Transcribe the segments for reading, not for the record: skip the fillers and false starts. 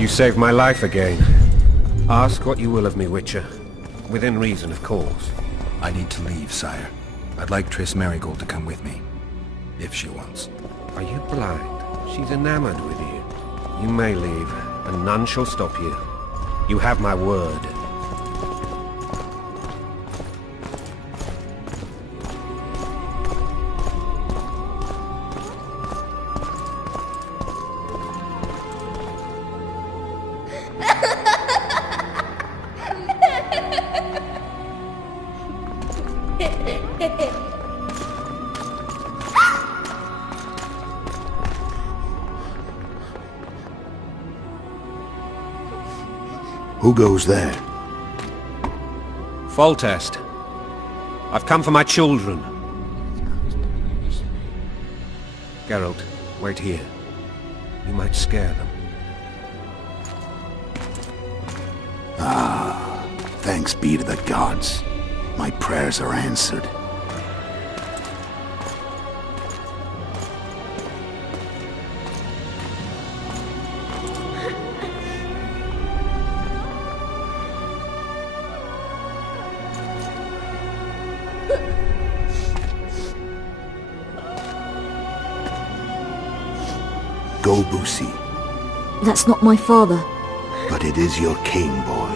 You saved my life again. Ask what you will of me, Witcher. Within reason, of course. I need to leave, sire. I'd like Triss Merigold to come with me. If she wants. Are you blind? She's enamored with you. You may leave, and none shall stop you. You have my word. Who goes there? Foltest. I've come for my children. Geralt, wait here. You might scare them. Thanks be to the gods. My prayers are answered. Go, Kousei. That's not my father. But it is your king, boy.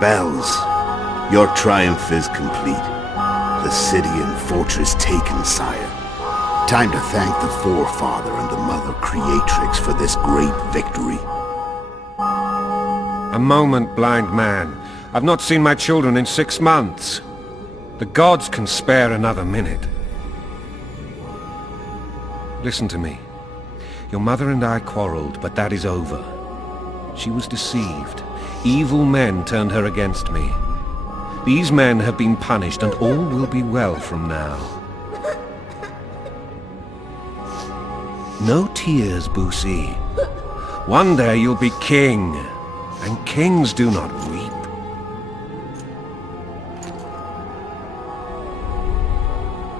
Bells, your triumph is complete. The city and fortress taken, sire. Time to thank the forefather and the mother creatrix for this great victory. A moment, blind man. I've not seen my children in 6 months. The gods can spare another minute. Listen to me. Your mother and I quarreled, but that is over. She was deceived. Evil men turned her against me. These men have been punished, and all will be well from now. No tears, Kousei. One day you'll be king, and kings do not weep.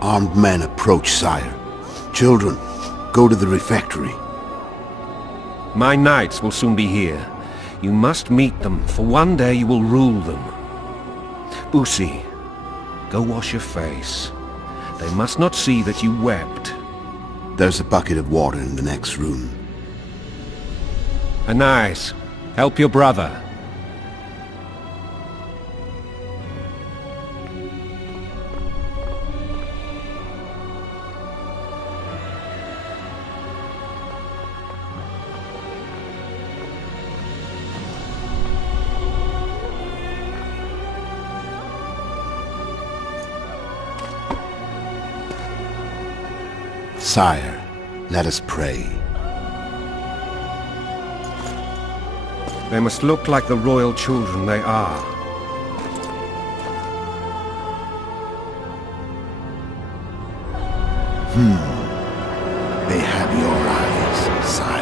Armed men approach, sire. Children, go to the refectory. My knights will soon be here. You must meet them, for one day you will rule them. Kousei, go wash your face. They must not see that you wept. There's a bucket of water in the next room. Anais, help your brother. Sire, let us pray. They must look like the royal children they are. They have your eyes, sire.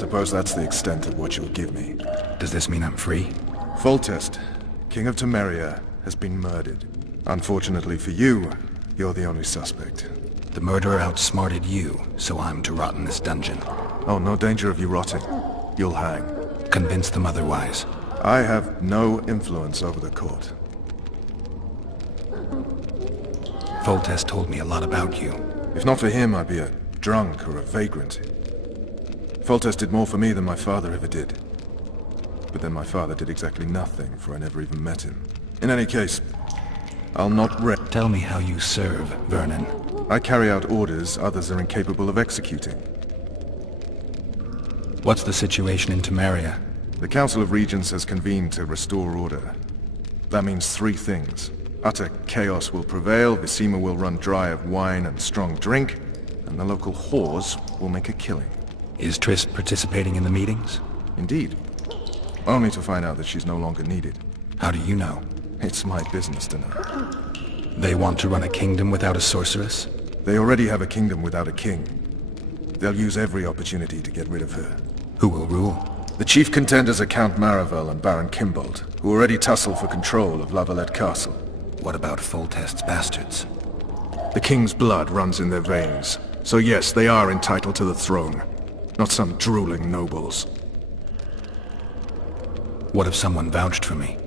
suppose that's the extent of what you'll give me. Does this mean I'm free? Foltest, King of Temeria, has been murdered. Unfortunately for you, you're the only suspect. The murderer outsmarted you, so I'm to rot in this dungeon. Oh, no danger of you rotting. You'll hang. Convince them otherwise. I have no influence over the court. Foltest told me a lot about you. If not for him, I'd be a drunk or a vagrant. Foltest did more for me than my father ever did. But then my father did exactly nothing, for I never even met him. In any case, I'll not Tell me how you serve, Vernon. I carry out orders others are incapable of executing. What's the situation in Temeria? The Council of Regents has convened to restore order. That means three things. Utter chaos will prevail, Visima will run dry of wine and strong drink, and the local whores will make a killing. Is Triss participating in the meetings? Indeed. Only to find out that she's no longer needed. How do you know? It's my business to know. They want to run a kingdom without a sorceress? They already have a kingdom without a king. They'll use every opportunity to get rid of her. Who will rule? The chief contenders are Count Maravel and Baron Kimbold, who already tussle for control of Lavalette Castle. What about Foltest's bastards? The king's blood runs in their veins, so yes, they are entitled to the throne. Not some drooling nobles. What if someone vouched for me?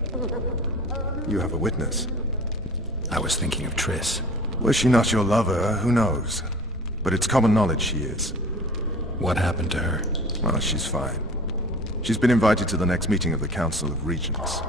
You have a witness. I was thinking of Triss. Was she not your lover, who knows? But it's common knowledge she is. What happened to her? Well, she's fine. She's been invited to the next meeting of the Council of Regents.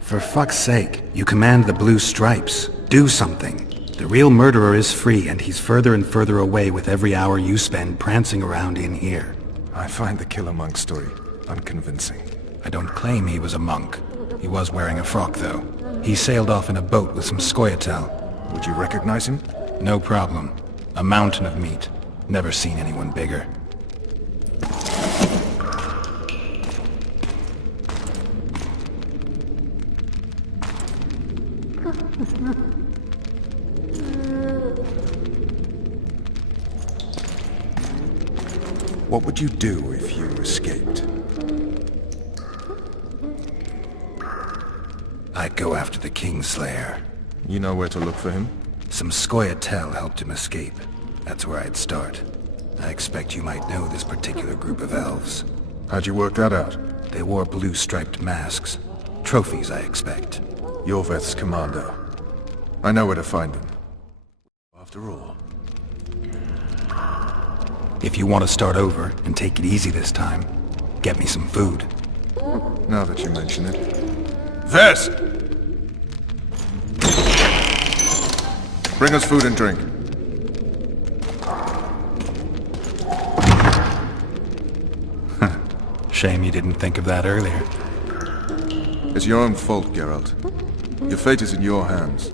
For fuck's sake, you command the Blue Stripes. Do something. The real murderer is free, and he's further and further away with every hour you spend prancing around in here. I find the Killer Monk story unconvincing. I don't claim he was a monk. He was wearing a frock, though. He sailed off in a boat with some Scoia'tael. Would you recognize him? No problem. A mountain of meat. Never seen anyone bigger. What would you do if you escaped? I'd go after the Kingslayer. You know where to look for him? Some Scoia'tael helped him escape. That's where I'd start. I expect you might know this particular group of elves. How'd you work that out? They wore blue-striped masks. Trophies, I expect. Yorveth's commander. I know where to find them. After all. If you want to start over and take it easy this time, get me some food. Now that you mention it. Vess! Bring us food and drink. Shame you didn't think of that earlier. It's your own fault, Geralt. Your fate is in your hands.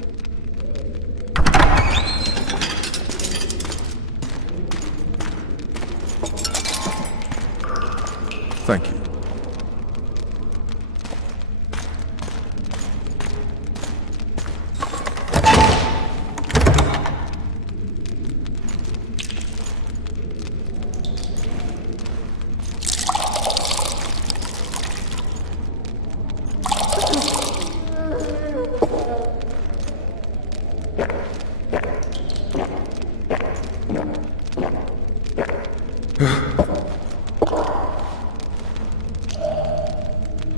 Thank you.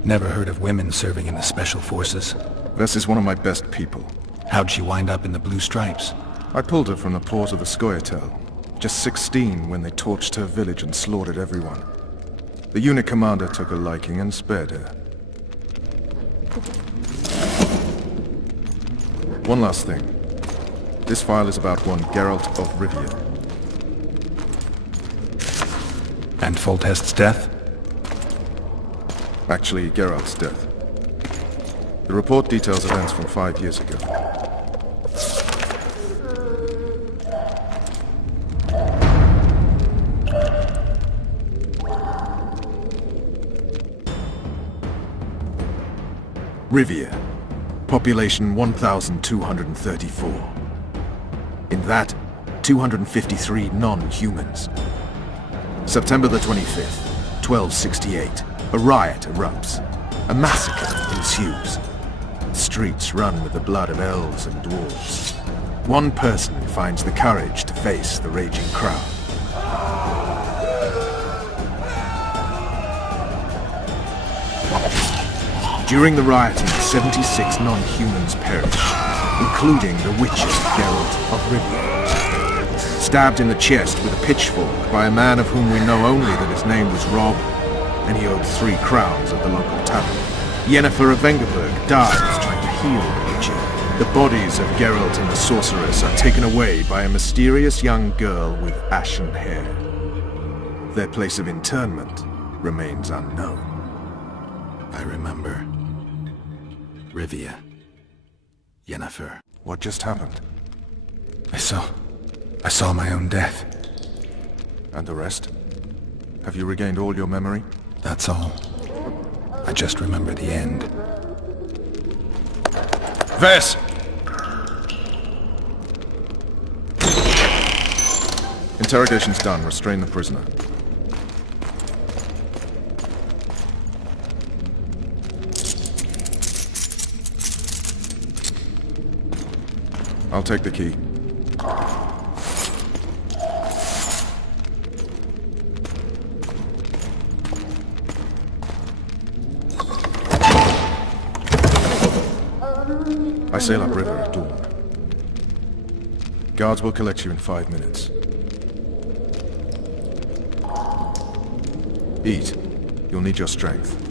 Never heard of women serving in the Special Forces. Vess is one of my best people. How'd she wind up in the Blue Stripes? I pulled her from the paws of the Scoia'tael. Just 16 when they torched her village and slaughtered everyone. The unit commander took a liking and spared her. One last thing. This file is about one Geralt of Rivia. And Foltest's death? Actually, Geralt's death. The report details events from 5 years ago. Rivia. Population 1,234. In that, 253 non-humans. September the 25th, 1268. A riot erupts. A massacre ensues. The streets run with the blood of elves and dwarves. One person finds the courage to face the raging crowd. During the rioting, 76 non-humans perish, including the witches Geralt of Rivia. Stabbed in the chest with a pitchfork by a man of whom we know only that his name was Rob, and he owed 3 crowns at the local tavern. Yennefer of Vengerberg dies trying to heal the witcher. The bodies of Geralt and the sorceress are taken away by a mysterious young girl with ashen hair. Their place of internment remains unknown. I remember. Rivia. Yennefer. What just happened? I saw my own death. And the rest? Have you regained all your memory? That's all. I just remember the end. Ves! Interrogation's done. Restrain the prisoner. I'll take the key. I sail upriver at dawn. Guards will collect you in 5 minutes. Eat. You'll need your strength.